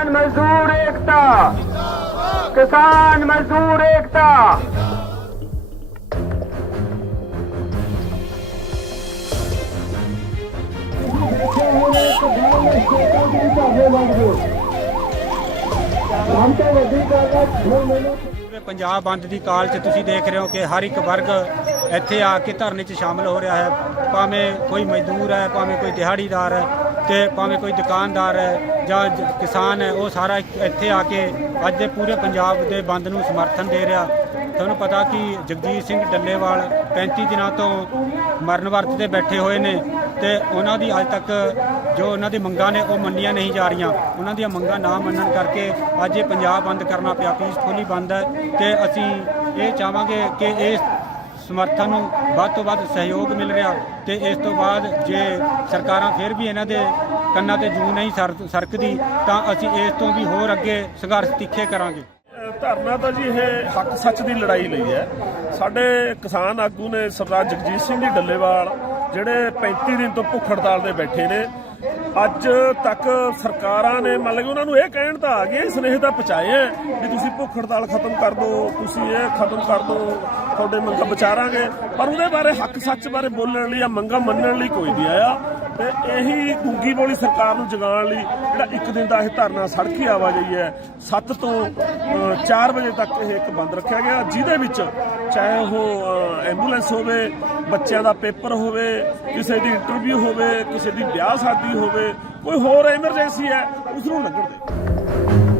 किसान मजदूर एकता किसान मजदूर एकता ਪੂਰੇ ਪੰਜਾਬ ਬੰਦ ਦੀ ਕਾਲ 'ਚ ਤੁਸੀਂ ਦੇਖ ਰਹੇ ਹੋ ਕਿ ਹਰ ਇੱਕ ਵਰਗ ਇੱਥੇ ਆ ਕੇ ਧਰਨੇ 'ਚ ਸ਼ਾਮਲ ਹੋ ਰਿਹਾ ਹੈ ਭਾਵੇਂ ਕੋਈ ਮਜ਼ਦੂਰ ਹੈ ਭਾਵੇਂ ਕੋਈ ਦਿਹਾੜੀਦਾਰ ਹੈ ਤੇ ਭਾਵੇਂ ਕੋਈ ਦੁਕਾਨਦਾਰ ਹੈ ਜਾਂ ਕਿਸਾਨ ਹੈ, ਉਹ ਸਾਰਾ ਇੱਥੇ ਆ ਕੇ ਅੱਜ ਦੇ ਪੂਰੇ ਪੰਜਾਬ ਦੇ ਬੰਦ ਨੂੰ ਸਮਰਥਨ ਦੇ ਰਿਹਾ। ਤੁਹਾਨੂੰ ਪਤਾ ਕਿ ਜਗਜੀਤ ਸਿੰਘ ਡੱਲੇਵਾਲ 35 ਦਿਨਾਂ ਤੋਂ ਮਰਨ ਵਰਤ ਤੇ ਬੈਠੇ ਹੋਏ ਨੇ ਤੇ ਉਹਨਾਂ ਦੀ ਅੱਜ ਤੱਕ ਜੋ ਉਹਨਾਂ ਦੀ ਮੰਗਾਂ ਨੇ, ਉਹ ਮੰਨੀਆਂ ਨਹੀਂ ਜਾ ਰਹੀਆਂ। ਉਹਨਾਂ ਦੀਆਂ ਮੰਗਾਂ ਨਾ ਮੰਨਣ ਕਰਕੇ ਅੱਜ ਇਹ ਪੰਜਾਬ ਬੰਦ ਕਰਨਾ ਪਿਆ। ਪੀਸਫੁਲੀ ਬੰਦ ਹੈ ਤੇ ਅਸੀਂ ਇਹ ਚਾਹਾਂਗੇ ਕਿ ਇਹ ਸਮਰਥਨ ਨੂੰ ਵੱਧ ਤੋਂ ਵੱਧ ਸਹਿਯੋਗ ਮਿਲ ਰਿਹਾ ਤੇ ਇਸ ਤੋਂ ਬਾਅਦ ਜੇ ਸਰਕਾਰਾਂ ਫਿਰ ਵੀ ਇਹਨਾਂ ਦੇ ਕੰਨਾਂ ਤੇ ਜੂ ਨਹੀਂ ਸਰ- ਸਰਕਦੀ, ਤਾਂ ਅਸੀਂ ਇਸ ਤੋਂ ਵੀ ਹੋਰ ਅੱਗੇ ਸੰਘਰਸ਼ ਤਿੱਖੇ ਕਰਾਂਗੇ। ਧਰਨਾ ਤਾਂ ਜੀ ਇਹ ਹੱਕ ਸੱਚ ਦੀ ਲੜਾਈ ਲਈ ਹੈ। ਸਾਡੇ ਕਿਸਾਨ ਆਗੂ ਨੇ ਸਰਦਾਰ ਜਗਜੀਤ ਸਿੰਘ ਜੀ ਡੱਲੇਵਾਲ ਜਿਹੜੇ 35 ਦਿਨ ਤੋਂ ਭੁੱਖ ਹੜਤਾਲ ਤੇ ਬੈਠੇ ਨੇ ਅੱਜ ਤੱਕ ਸਰਕਾਰਾਂ ਨੇ, ਮੰਨ ਲਓ ਕਿ ਉਹਨਾਂ ਨੂੰ ਇਹ ਕਹਿਣ ਤਾਂ ਆ ਗਏ ਸਨੇਹ ਤਾਂ ਪਹੁੰਚਾਏ ਆ ਵੀ ਤੁਸੀਂ ਭੁੱਖ ਹੜਤਾਲ ਖਤਮ ਕਰ ਦਿਓ, ਤੁਸੀਂ ਇਹ ਖਤਮ ਕਰ ਦਿਓ, ਤੁਹਾਡੇ ਮੰਗਾਂ ਵਿਚਾਰਾਂਗੇ। ਪਰ ਉਹਦੇ ਬਾਰੇ ਹੱਕ ਸੱਚ ਬਾਰੇ ਬੋਲਣ ਲਈ ਜਾਂ ਮੰਗਾਂ ਮੰਨਣ ਲਈ ਕੋਈ ਨਹੀਂ ਆਇਆ ਤੇ ਇਹੀ ਗੁੰਗੀ ਬੋਲੀ ਸਰਕਾਰ ਨੂੰ ਜਗਾਉਣ ਲਈ ਜਿਹੜਾ ਇੱਕ ਦਿਨ ਦਾ ਇਹ ਧਰਨਾ ਸੜਕੀ ਆਵਾਜਾਈ ਹੈ 7 ਤੋਂ 4 ਵਜੇ ਤੱਕ ਇਹ ਇੱਕ ਬੰਦ ਰੱਖਿਆ ਗਿਆ, ਜਿਹਦੇ ਵਿੱਚ ਚਾਹੇ ਉਹ ਐਂਬੂਲੈਂਸ ਹੋਵੇ, ਬੱਚਿਆਂ ਦਾ ਪੇਪਰ ਹੋਵੇ, ਕਿਸੇ ਦੀ ਇੰਟਰਵਿਊ ਹੋਵੇ, ਕਿਸੇ ਦੀ ਵਿਆਹ ਸ਼ਾਦੀ ਹੋਵੇ, ਕੋਈ ਹੋਰ ਐਮਰਜੈਂਸੀ ਹੈ ਉਸ ਨੂੰ ਲੱਗਣ ਦੇ।